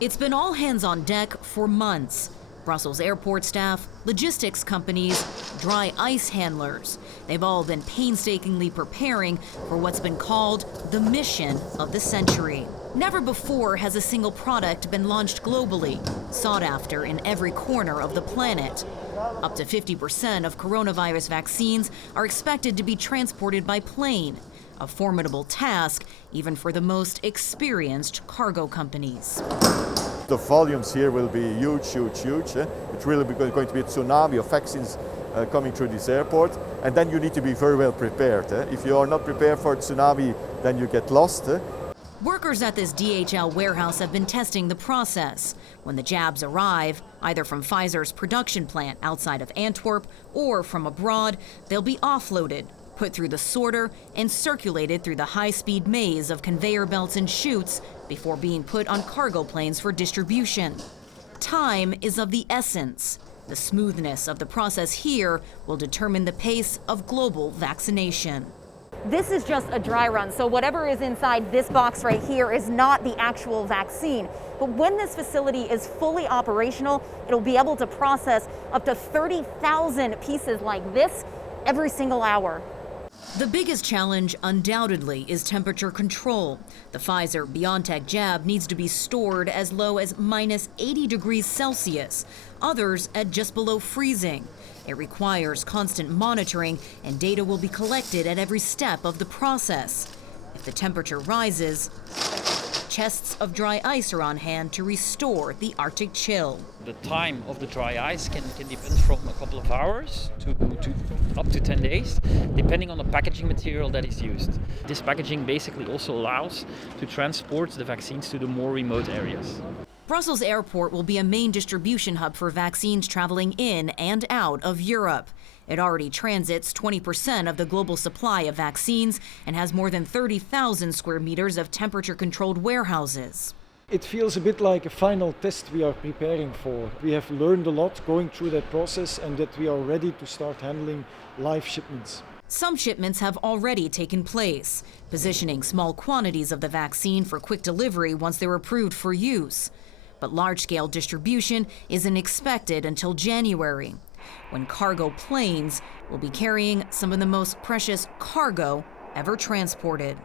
It's been all hands on deck for months. Brussels airport staff, logistics companies, dry ice handlers. They've all been painstakingly preparing for what's been called the mission of the century. Never before has a single product been launched globally, sought after in every corner of the planet. Up to 50% of coronavirus vaccines are expected to be transported by plane, a formidable task even for the most experienced cargo companies. The volumes here will be huge, huge, huge. It's really going to be a tsunami of vaccines coming through this airport. And then you need to be very well prepared. If you are not prepared for a tsunami, then you get lost. Workers at this DHL warehouse have been testing the process. When the jabs arrive, either from Pfizer's production plant outside of Antwerp or from abroad, they'll be offloaded, put through the sorter, and circulated through the high-speed maze of conveyor belts and chutes before being put on cargo planes for distribution. Time is of the essence. The smoothness of the process here will determine the pace of global vaccination. This is just a dry run, so whatever is inside this box right here is not the actual vaccine. But when this facility is fully operational, it'll be able to process up to 30,000 pieces like this every single hour. The biggest challenge, undoubtedly, is temperature control. The Pfizer-BioNTech jab needs to be stored as low as minus 80 degrees Celsius, others at just below freezing. It requires constant monitoring, and data will be collected at every step of the process. If the temperature rises, chests of dry ice are on hand to restore the Arctic chill. The time of the dry ice can depend from a couple of hours to up to 10 days, depending on the packaging material that is used. This packaging basically also allows to transport the vaccines to the more remote areas. Brussels Airport will be a main distribution hub for vaccines traveling in and out of Europe. It already transits 20% of the global supply of vaccines and has more than 30,000 square meters of temperature-controlled warehouses. It feels a bit like a final test we are preparing for. We have learned a lot going through that process and that we are ready to start handling live shipments. Some shipments have already taken place, positioning small quantities of the vaccine for quick delivery once they're approved for use. But large-scale distribution isn't expected until January, when cargo planes will be carrying some of the most precious cargo ever transported.